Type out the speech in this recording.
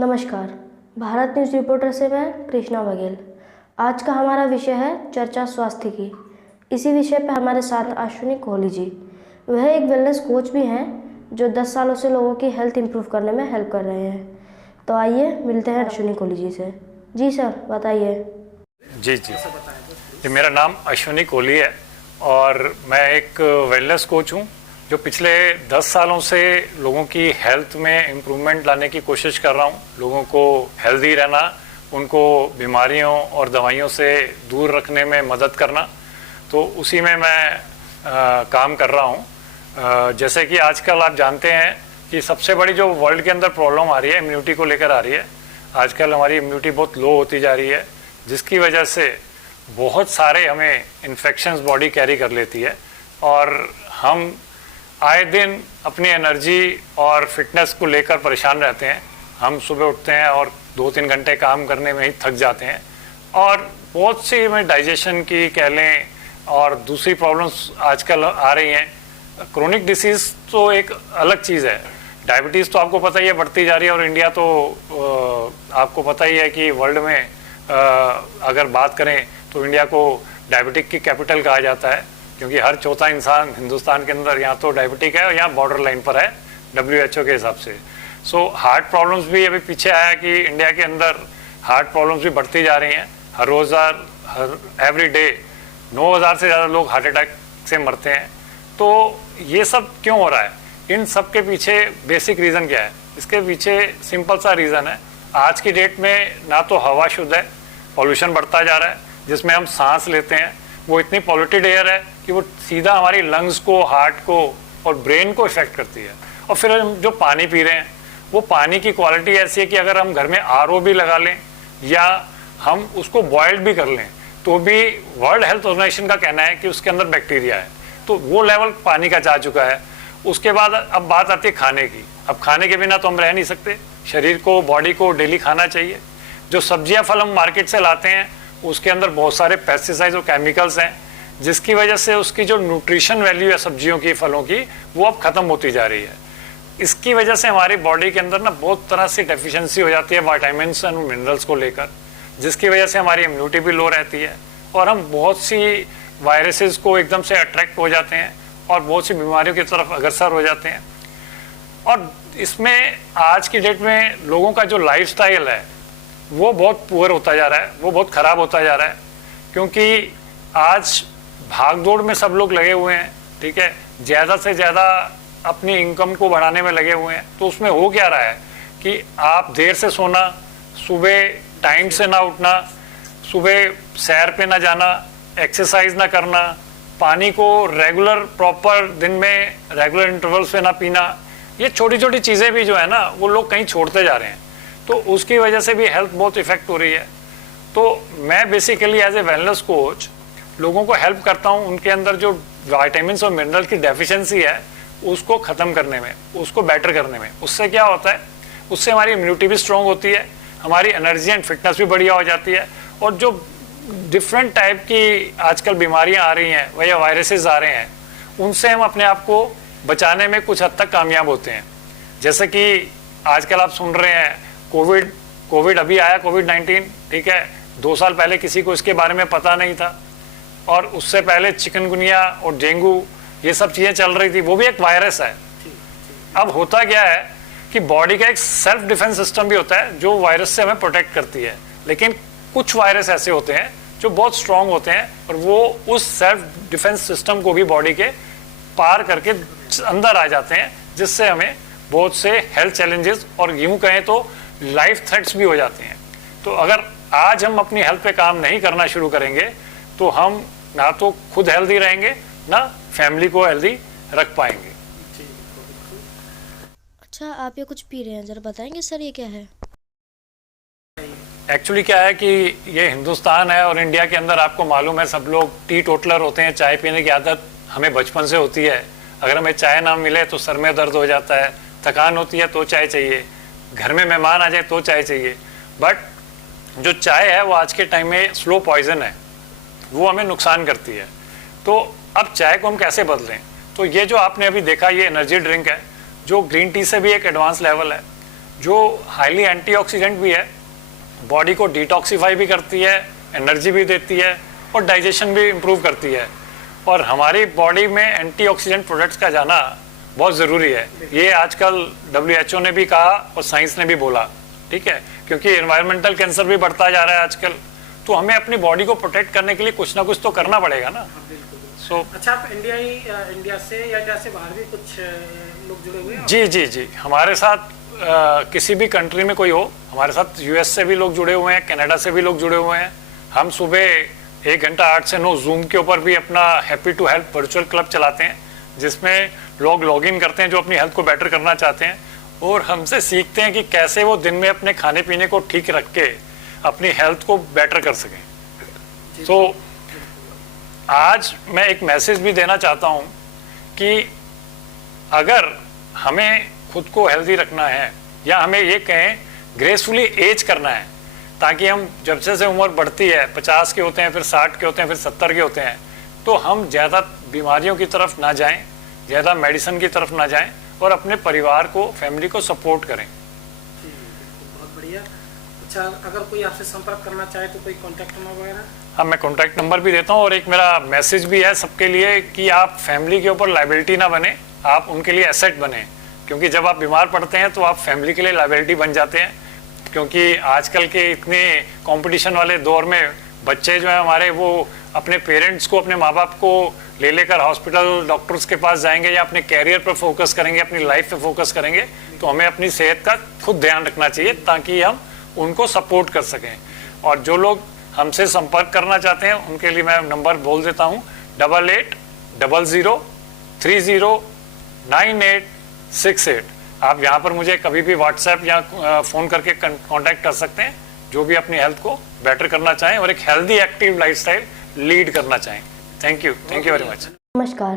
नमस्कार। Bharat news reporter से मैं कृष्णा बघेल। आज का हमारा विषय है चर्चा स्वास्थ्य की। इसी विषय पर हमारे साथ अश्विनी कोहली जी। वह एक वेलनेस कोच भी हैं जो 10 सालों से लोगों की हेल्थ इंप्रूव करने में हेल्प कर रहे हैं। तो आइए मिलते हैं अश्विनी कोहली जी से। जी सर, बताइए। जी, मेरा नाम अश्विनी कोहली है और मैं एक वेलनेस कोच हूँ जो पिछले 10 सालों से लोगों की हेल्थ में इम्प्रूवमेंट लाने की कोशिश कर रहा हूँ। लोगों को हेल्दी रहना, उनको बीमारियों और दवाइयों से दूर रखने में मदद करना, तो उसी में मैं काम कर रहा हूँ। जैसे कि आजकल आप जानते हैं कि सबसे बड़ी जो वर्ल्ड के अंदर प्रॉब्लम आ रही है इम्यूनिटी को लेकर आ रही है। आजकल हमारी इम्यूनिटी बहुत लो होती जा रही है, जिसकी वजह से बहुत सारे हमें इन्फेक्शंस बॉडी कैरी कर लेती है और हम आए दिन अपनी एनर्जी और फिटनेस को लेकर परेशान रहते हैं। हम सुबह उठते हैं और 2-3 घंटे काम करने में ही थक जाते हैं और बहुत सी हमें डाइजेशन की कह लें और दूसरी प्रॉब्लम्स आजकल आ रही हैं। क्रोनिक डिसीज़ तो एक अलग चीज़ है। डायबिटीज़ तो आपको पता ही है बढ़ती जा रही है और इंडिया तो आपको पता ही है कि वर्ल्ड में अगर बात करें तो इंडिया को डायबिटिक की कैपिटल कहा जाता है, क्योंकि हर चौथा इंसान हिंदुस्तान के अंदर या तो डायबिटिक है या बॉर्डर लाइन पर है WHO के हिसाब से। सो हार्ट प्रॉब्लम्स भी अभी पीछे आया कि इंडिया के अंदर हार्ट प्रॉब्लम्स भी बढ़ती जा रही हैं। हर रोज़ हर एवरी डे 9,000 से ज़्यादा लोग हार्ट अटैक से मरते हैं। तो ये सब क्यों हो रहा है? इन सब के पीछे बेसिक रीज़न क्या है? इसके पीछे सिंपल सा रीज़न है। आज की डेट में ना तो हवा शुद्ध है, पॉल्यूशन बढ़ता जा रहा है, जिसमें हम सांस लेते हैं वो इतनी पॉल्यूटेड एयर है कि वो सीधा हमारी लंग्स को, हार्ट को और ब्रेन को इफेक्ट करती है। और फिर हम जो पानी पी रहे हैं वो पानी की क्वालिटी ऐसी है कि अगर हम घर में RO भी लगा लें या हम उसको बॉयल्ड भी कर लें तो भी वर्ल्ड हेल्थ ऑर्गेनाइजेशन का कहना है कि उसके अंदर बैक्टीरिया है। तो वो लेवल पानी का जा चुका है। उसके बाद अब बात आती है खाने की। अब खाने के बिना तो हम रह नहीं सकते। शरीर को, बॉडी को डेली खाना चाहिए। जो सब्जियां फल हम मार्केट से लाते हैं उसके अंदर बहुत सारे पेस्टिसाइड्स और केमिकल्स हैं, जिसकी वजह से उसकी जो न्यूट्रिशन वैल्यू है सब्जियों की, फलों की, वो अब ख़त्म होती जा रही है। इसकी वजह से हमारी बॉडी के अंदर ना बहुत तरह से डेफिशिएंसी हो जाती है विटामिन्स एंड मिनरल्स को लेकर, जिसकी वजह से हमारी इम्यूनिटी भी लो रहती है और हम बहुत सी वायरसेस को एकदम से अट्रैक्ट हो जाते हैं और बहुत सी बीमारियों की तरफ अग्रसर हो जाते हैं। और इसमें आज की डेट में लोगों का जो लाइफस्टाइल है वो बहुत पुअर होता जा रहा है, वो बहुत ख़राब होता जा रहा है, क्योंकि आज भाग दौड़ में सब लोग लगे हुए हैं। ठीक है, ज़्यादा से ज़्यादा अपनी इनकम को बढ़ाने में लगे हुए हैं। तो उसमें हो क्या रहा है कि आप देर से सोना, सुबह टाइम से ना उठना, सुबह सैर पे ना जाना, एक्सरसाइज ना करना, पानी को रेगुलर प्रॉपर दिन में रेगुलर इंटरवल्स पे ना पीना, ये छोटी छोटी चीज़ें भी जो है ना वो लोग कहीं छोड़ते जा रहे हैं। तो उसकी वजह से भी हेल्थ बहुत इफेक्ट हो रही है। तो मैं basically as a wellness coach लोगों को हेल्प करता हूँ उनके अंदर जो विटामिन्स और मिनरल की डेफिशिएंसी है उसको ख़त्म करने में, उसको बेटर करने में। उससे क्या होता है, उससे हमारी इम्यूनिटी भी स्ट्रॉन्ग होती है, हमारी एनर्जी एंड फिटनेस भी बढ़िया हो जाती है और जो डिफरेंट टाइप की आजकल बीमारियां आ रही हैं या वायरसेस आ रहे हैं उनसे हम अपने आप को बचाने में कुछ हद तक कामयाब होते हैं। जैसे कि आजकल आप सुन रहे हैं कोविड अभी आया, कोविड-19, ठीक है, 2 साल पहले किसी को इसके बारे में पता नहीं था और उससे पहले चिकनगुनिया और डेंगू ये सब चीज़ें चल रही थी, वो भी एक वायरस है। अब होता क्या है कि बॉडी का एक सेल्फ डिफेंस सिस्टम भी होता है जो वायरस से हमें प्रोटेक्ट करती है, लेकिन कुछ वायरस ऐसे होते हैं जो बहुत स्ट्रांग होते हैं और वो उस सेल्फ डिफेंस सिस्टम को भी बॉडी के पार करके अंदर आ जाते हैं, जिससे हमें बहुत से हेल्थ चैलेंजेस और यूं कहें तो लाइफ थ्रेट्स भी हो जाते हैं। तो अगर आज हम अपनी हेल्थ पे काम नहीं करना शुरू करेंगे तो हम ना तो खुद हेल्दी रहेंगे ना फैमिली को हेल्दी रख पाएंगे। अच्छा, आप ये कुछ पी रहे हैं, ज़रा बताएंगे सर ये क्या है? एक्चुअली क्या है कि ये हिंदुस्तान है और इंडिया के अंदर आपको मालूम है सब लोग टी टोटलर होते हैं। चाय पीने की आदत हमें बचपन से होती है। अगर हमें चाय ना मिले तो सर में दर्द हो जाता है, थकान होती है तो चाय चाहिए, घर में मेहमान आ जाए तो चाय चाहिए। बट जो चाय है वो आज के टाइम में स्लो पॉइजन है, वो हमें नुकसान करती है। तो अब चाय को हम कैसे बदलें? तो ये जो आपने अभी देखा ये एनर्जी ड्रिंक है जो ग्रीन टी से भी एक एडवांस लेवल है। जो हाईली एंटीऑक्सीडेंट भी है, बॉडी को डिटॉक्सिफाई भी करती है, एनर्जी भी देती है और डाइजेशन भी इम्प्रूव करती है। और हमारी बॉडी में एंटीऑक्सीडेंट प्रोडक्ट्स का जाना बहुत ज़रूरी है। ये आजकल WHO ने भी कहा और साइंस ने भी बोला, ठीक है, क्योंकि एनवायरमेंटल कैंसर भी बढ़ता जा रहा है आजकल, तो हमें अपनी बॉडी को प्रोटेक्ट करने के लिए कुछ ना कुछ तो करना पड़ेगा ना। अच्छा, आप इंडिया से या इंडिया से बाहर भी कुछ लोग जुड़े हुए हैं? जी, हमारे साथ किसी भी कंट्री में कोई हो, हमारे साथ US से भी लोग जुड़े हुए हैं, कनाडा से भी लोग जुड़े हुए हैं। हम सुबह 1 घंटा 8 से 9 जूम के ऊपर भी अपना happy to help virtual club चलाते हैं, जिसमें लोग लॉग इन करते हैं जो अपनी हेल्थ को बेटर करना चाहते हैं और हमसे सीखते हैं कि कैसे वो दिन में अपने खाने पीने को ठीक रख के अपनी हेल्थ को बेटर कर सकें। तो आज मैं एक मैसेज भी देना चाहता हूं कि अगर हमें खुद को हेल्दी रखना है या हमें ये कहें ग्रेसफुली एज करना है, ताकि हम जब से उम्र बढ़ती है, 50 के होते हैं, फिर 60 के होते हैं, फिर 70 के होते हैं, तो हम ज़्यादा बीमारियों की तरफ ना जाएं, ज़्यादा मेडिसिन की तरफ ना जाएं और अपने परिवार को, फैमिली को सपोर्ट करें। जी, बहुत बढ़िया। अच्छा, अगर कोई आपसे संपर्क करना चाहे तो कोई कॉन्टैक्ट नंबर वगैरह? हाँ, मैं कॉन्टैक्ट नंबर भी देता हूँ और एक मेरा मैसेज भी है सबके लिए कि आप फैमिली के ऊपर लाइबिलिटी ना बने, आप उनके लिए एसेट बने। क्योंकि जब आप बीमार पड़ते हैं तो आप फैमिली के लिए लाइबिलिटी बन जाते हैं, क्योंकि आजकल के इतने कंपटीशन वाले दौर में बच्चे जो हैं हमारे, वो अपने पेरेंट्स को, अपने माँ बाप को लेकर हॉस्पिटल, डॉक्टर्स के पास जाएंगे या अपने कैरियर पर फोकस करेंगे, अपनी लाइफ पे फोकस करेंगे। तो हमें अपनी सेहत का खुद ध्यान रखना चाहिए ताकि हम उनको सपोर्ट कर सकें। और जो लोग हमसे संपर्क करना चाहते हैं उनके लिए मैं नंबर बोल देता हूँ, 8800309868। आप यहाँ पर मुझे कभी भी व्हाट्सएप या फ़ोन करके कांटेक्ट कर सकते हैं, जो भी अपनी हेल्थ को बेटर करना चाहें और एक हेल्दी एक्टिव लाइफस्टाइल लीड करना चाहें। Thank you very much. नमस्कार,